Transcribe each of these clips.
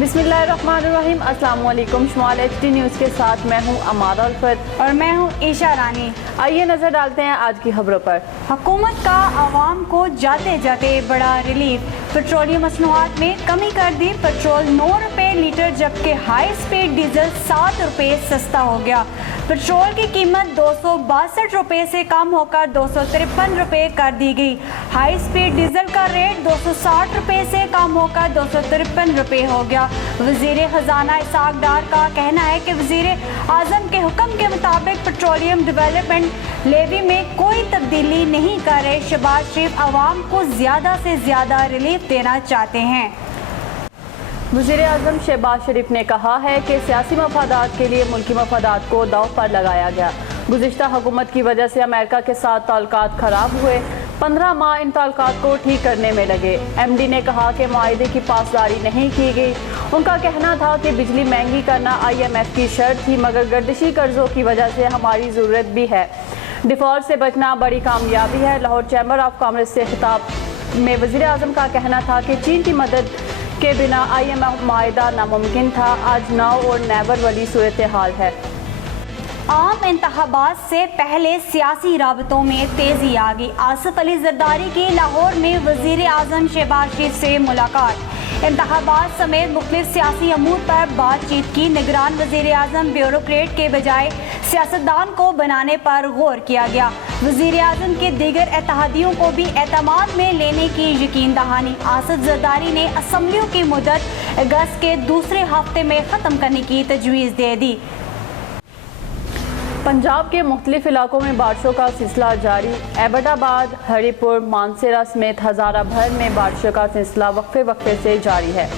बिस्मिल्लाहिर्रहमानिर्रहीम। अस्सलाम वालेकुम। शुमाल HD न्यूज़ के साथ मैं हूँ अमादा उल्फत और मैं हूँ ईशा रानी। आइए नजर डालते हैं आज की खबरों पर। हुकूमत का आवाम को जाते जाते बड़ा रिलीफ। पेट्रोलियम मसनूआत में कमी कर दी। पेट्रोल 9 रुपये लीटर जबकि हाई स्पीड डीजल 7 रुपये सस्ता हो गया। पेट्रोल की कीमत 262 रुपये से कम होकर 253 रुपये कर दी गई। हाई स्पीड डीजल का रेट 260 रुपये से कम होकर 253 रुपये हो गया। वज़ीर ख़जाना इसाक डार का कहना है कि वज़ीर आज़म के हुक्म के मुताबिक पेट्रोलियम डेवलपमेंट लेवी में कोई तब्दीली नहीं कर रहे। शहबाज शरीफ आवाम को ज़्यादा से ज़्यादा रिलीफ देना चाहते हैं। वज़ीर आज़म शहबाज शरीफ ने कहा है कि सियासी मफादात के लिए मुल्की मफादात को दाव पर लगाया गया। गुज़िश्ता हुकूमत की वजह से अमेरिका के साथ ताल्लुकात ख़राब हुए। 15 माह इन ताल्लुकात को ठीक करने में लगे। MD ने कहा कि मुआहदे की पासदारी नहीं की गई। उनका कहना था कि बिजली महंगी करना IMF की शर्त थी, मगर गर्दिशी कर्जों की वजह से हमारी ज़रूरत भी है। डिफ़ॉल्ट से बचना बड़ी कामयाबी है। लाहौर चैम्बर ऑफ कॉमर्स से खिताब में वज़ीर आज़म का कहना था कि चीन की मदद के बिना IMF मुआहदा नामुमकिन था। आज नाउ और नेवर वाली सूरत हाल है। आम इंतखाबात से पहले सियासी राबतों में तेजी आ गई। आसिफ अली जरदारी की लाहौर में वज़ीर आज़म शहबाज शरीफ से मुलाकात। इंतखाबात समेत मुख्तलिफ सियासी अमूर पर बातचीत की। निगरान वज़ीर आज़म ब्यूरोक्रेट के बजाय सियासतदान को बनाने पर गौर किया गया। वज़ीर आज़म के दीगर इत्तेहादियों को भी एतमाद में लेने की यकीन दहानी। आसिफ जरदारी ने असम्बलियों की मुद्दत अगस्त के दूसरे हफ्ते में ख़त्म करने की तजवीज़ दे दी। पंजाब के मुख्तलिफ इलाकों में बारिशों का सिलसिला जारी। एबटाबाद, हरिपुर, मानसेरा समेत हज़ारा भर में बारिशों का सिलसिला वक्फे वक्फे से जारी है।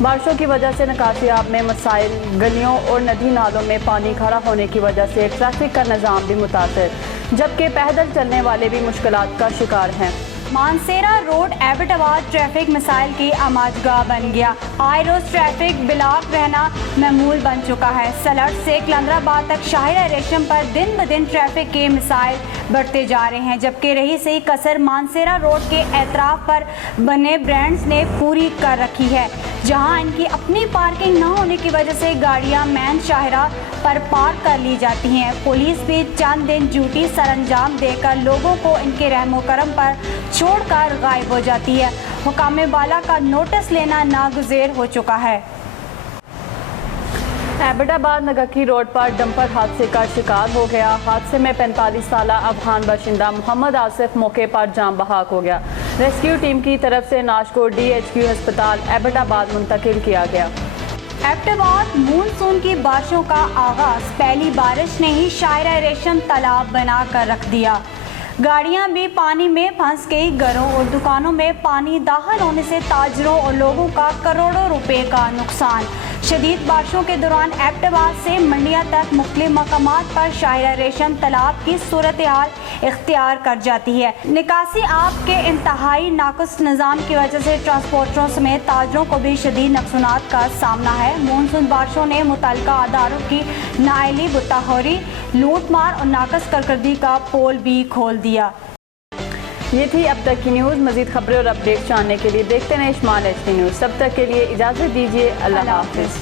बारिशों की वजह से निकासियाब में मसाइल, गलियों और नदी नालों में पानी खड़ा होने की वजह से ट्रैफिक का निज़ाम भी मुतासर, जबकि पैदल चलने वाले भी मुश्किलात का शिकार हैं। Mansehra road Abbottabad traffic missile की आमाजगाह बन गया। आए रोज ट्रैफिक ब्लॉक रहना मामूल बन चुका है। सलट से कलंदराबाद तक शाहिरा रेशम पर दिन ब दिन ट्रैफिक के मिसाइल बढ़ते जा रहे हैं, जबकि रही सही कसर मानसेरा रोड के एतराफ पर बने ब्रांड्स ने पूरी कर रखी है, जहां इनकी अपनी पार्किंग न होने की वजह से गाड़ियां मैन शाहिरा पर पार्क कर ली जाती हैं। पुलिस भी चंद दिन ड्यूटी सरअंजाम देकर लोगों को इनके रहमो करम पर छोड़कर गायब हो जाती है। हुकाम बाला का नोटिस लेना नागुज़ेर हो चुका है। एबटाबाद नगकी रोड पर डंपर हादसे का शिकार हो गया। हादसे में 45 साला अफगान बाशिंदा मोहम्मद आसिफ मौके पर जान बहाक हो गया। रेस्क्यू टीम की तरफ से नाश को DHQ अस्पताल एबटाबाद मुंतकिल किया गया। एबटाबाद मानसून की बारिशों का आगाज। पहली बारिश ने ही शाहिरा रेशम तालाब बना कर रख दिया। गाड़ियां भी पानी में फंस गई। घरों और दुकानों में पानी दाखिल होने से ताजरों और लोगों का करोड़ों रुपए का नुकसान। शदीद बारिशों के दौरान एबटाबाद से मंडिया तक मुख्तलिफ मकामात पर शाहिरा रेशम तालाब की सूरत हाल इख्तियार कर जाती है। निकासी आब के इंतहाई नाकुस निज़ाम की वजह से ट्रांसपोर्टरों समेत ताजरों को भी शदीद नुकसानात का सामना है। मानसून बारिशों ने मुतल्लिका अदारों की नाअहली, बुताखोरी, लूट मार और नाकस कारकर्दगी का पोल भी खोल दिया। ये थी अब तक की न्यूज़। मज़ीद खबरें और अपडेट जानने के लिए देखते रहें शुमाल HD न्यूज़। तब तक के लिए इजाज़त दीजिए। अल्लाह हाफ़िज़।